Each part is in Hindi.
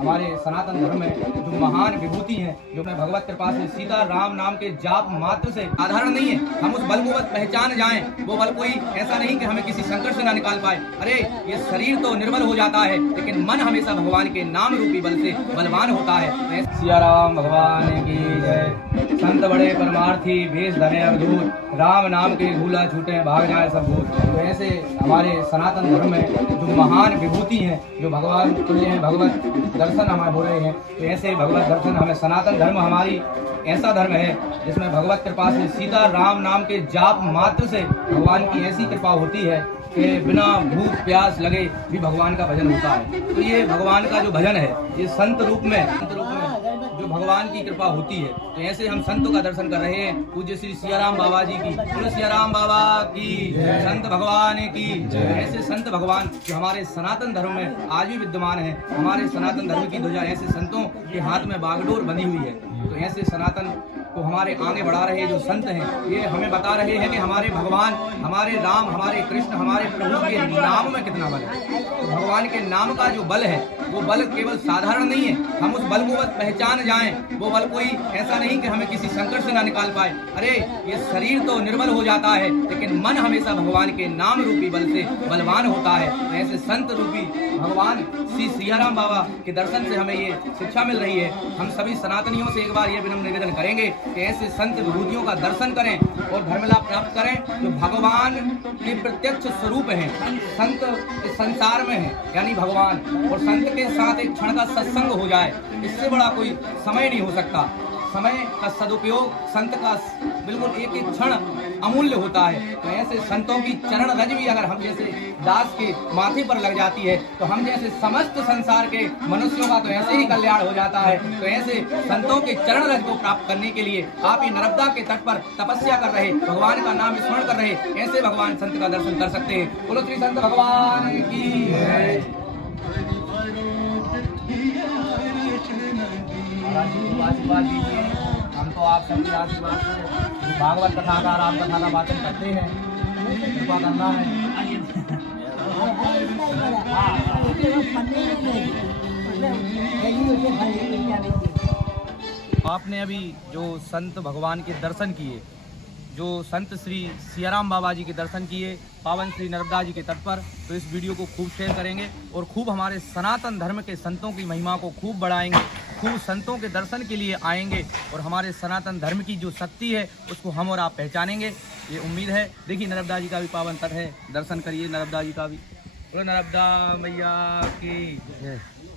हमारे सनातन धर्म में जो महान विभूति हैं, जो अपने भगवत कृपा से सीता राम नाम के जाप मात्र से साधारण नहीं है। हम उस बल को बस पहचान जाएं, वो बल कोई ऐसा नहीं कि हमें किसी संकट से ना निकाल पाए। अरे ये शरीर तो निर्बल हो जाता है, लेकिन मन हमेशा भगवान के नाम रूपी बल से बलवान होता है। सिया राम भगवान की जय। संत बड़े परमार्थी भेष धरे अवधूत, राम नाम के भूला छूटे भाग जाए सब भूत। तो ऐसे हमारे सनातन धर्म में जो महान विभूति हैं, जो भगवान तुल्य हैं, भगवत दर्शन हमें हो रहे हैं। तो ऐसे भगवत दर्शन हमें सनातन धर्म हमारी ऐसा धर्म है जिसमें भगवत कृपा से सीता राम नाम के जाप मात्र से भगवान की ऐसी कृपा होती है कि बिना भूख प्यास लगे भी भगवान का भजन होता है। तो ये भगवान का जो भजन है, ये संत रूप में जो भगवान की कृपा होती है। तो ऐसे हम संतों का दर्शन कर रहे हैं। पूज्य श्री सियाराम बाबा जी की, पूज्य सियाराम बाबा की, संत भगवान की। ऐसे संत भगवान जो हमारे सनातन धर्म में आज भी विद्यमान है। हमारे सनातन धर्म की ध्वजा ऐसे संतों के हाथ में बागडोर बंधी हुई है। तो ऐसे सनातन को हमारे आगे बढ़ा रहे जो संत हैं, ये हमें बता रहे हैं कि हमारे भगवान, हमारे राम, हमारे कृष्ण, हमारे प्रभु के नाम में कितना बल है। तो भगवान के नाम का जो बल है, वो बल केवल साधारण नहीं है। हम उस बल को बस पहचान जाएं, वो बल कोई ऐसा नहीं कि हमें किसी संकट से ना निकाल पाए। अरे ये शरीर तो निर्बल हो जाता है, लेकिन मन हमेशा भगवान के नाम रूपी बल से बलवान होता है। तो ऐसे संत रूपी भगवान श्री सियाराम बाबा के दर्शन से हमें ये शिक्षा मिल रही है। हम सभी सनातनियों से एक बार ये विनम्र निवेदन करेंगे कि ऐसे संत विभूतियों का दर्शन करें और धर्म लाभ प्राप्त करें जो भगवान के प्रत्यक्ष स्वरूप हैं। संत इस संसार में है, यानी भगवान, और संत के साथ एक क्षण का सत्संग हो जाए, इससे बड़ा कोई समय नहीं हो सकता। समय का सदुपयोग संत का बिल्कुल एक एक क्षण अमूल्य होता है। तो ऐसे संतों की चरण रज भी अगर हम जैसे दास के माथे पर लग जाती है, तो हम जैसे समस्त संसार के मनुष्यों का तो ऐसे ही कल्याण हो जाता है। तो ऐसे संतों के चरण रज को प्राप्त करने के लिए आप ये नर्मदा के तट पर तपस्या कर रहे, भगवान का नाम स्मरण कर रहे, ऐसे भगवान संत का दर्शन कर सकते हैं। बोलो श्री संत भगवान की जय। आशीर्वाद दीजिए। हम तो आप सबके आशीर्वाद से भागवत कथा का, राम कथा का वाचन करते हैं। कृपा करना है। आपने अभी जो संत भगवान के दर्शन किए, जो संत श्री सियाराम बाबा जी के दर्शन किए पावन श्री नर्मदा जी के तट पर, तो इस वीडियो को खूब शेयर करेंगे और खूब हमारे सनातन धर्म के संतों की महिमा को खूब बढ़ाएंगे, खूब संतों के दर्शन के लिए आएंगे और हमारे सनातन धर्म की जो शक्ति है उसको हम और आप पहचानेंगे, ये उम्मीद है। देखिए नर्मदा जी का भी पावन तट है, दर्शन करिए नर्मदा जी का भी। बोलो नर्मदा मैया की।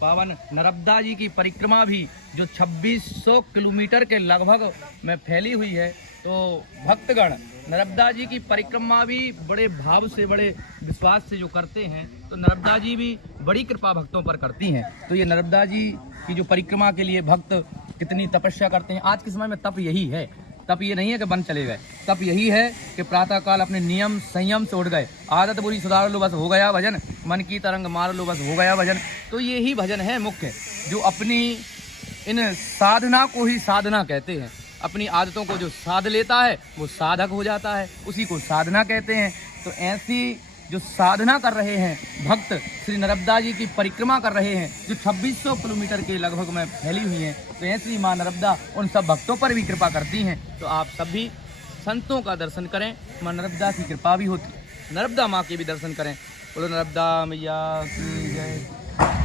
पावन नर्मदा जी की परिक्रमा भी जो 2600 किलोमीटर के लगभग में फैली हुई है, तो भक्तगण नर्मदा जी की परिक्रमा भी बड़े भाव से, बड़े विश्वास से जो करते हैं, तो नर्मदा जी भी बड़ी कृपा भक्तों पर करती हैं। तो ये नर्मदा जी की जो परिक्रमा के लिए भक्त कितनी तपस्या करते हैं। आज के समय में तप यही है, तप ये नहीं है कि बन चले गए, तप यही है कि प्रातःकाल अपने नियम संयम से उठ गए, आदत बुरी सुधार लो बस हो गया भजन, मन की तरंग मार लो बस हो गया भजन। तो ये ही भजन है मुख्य, जो अपनी इन साधना को ही साधना कहते हैं। अपनी आदतों को जो साध लेता है वो साधक हो जाता है, उसी को साधना कहते हैं। तो ऐसी जो साधना कर रहे हैं भक्त, श्री नर्मदा जी की परिक्रमा कर रहे हैं जो 2600 किलोमीटर के लगभग में फैली हुई हैं, तो ऐसी माँ नर्मदा उन सब भक्तों पर भी कृपा करती हैं। तो आप सभी संतों का दर्शन करें, माँ नर्मदा की कृपा भी होती है। नर्मदा माँ के भी दर्शन करें। बोलो नर्मदा मैया की जय।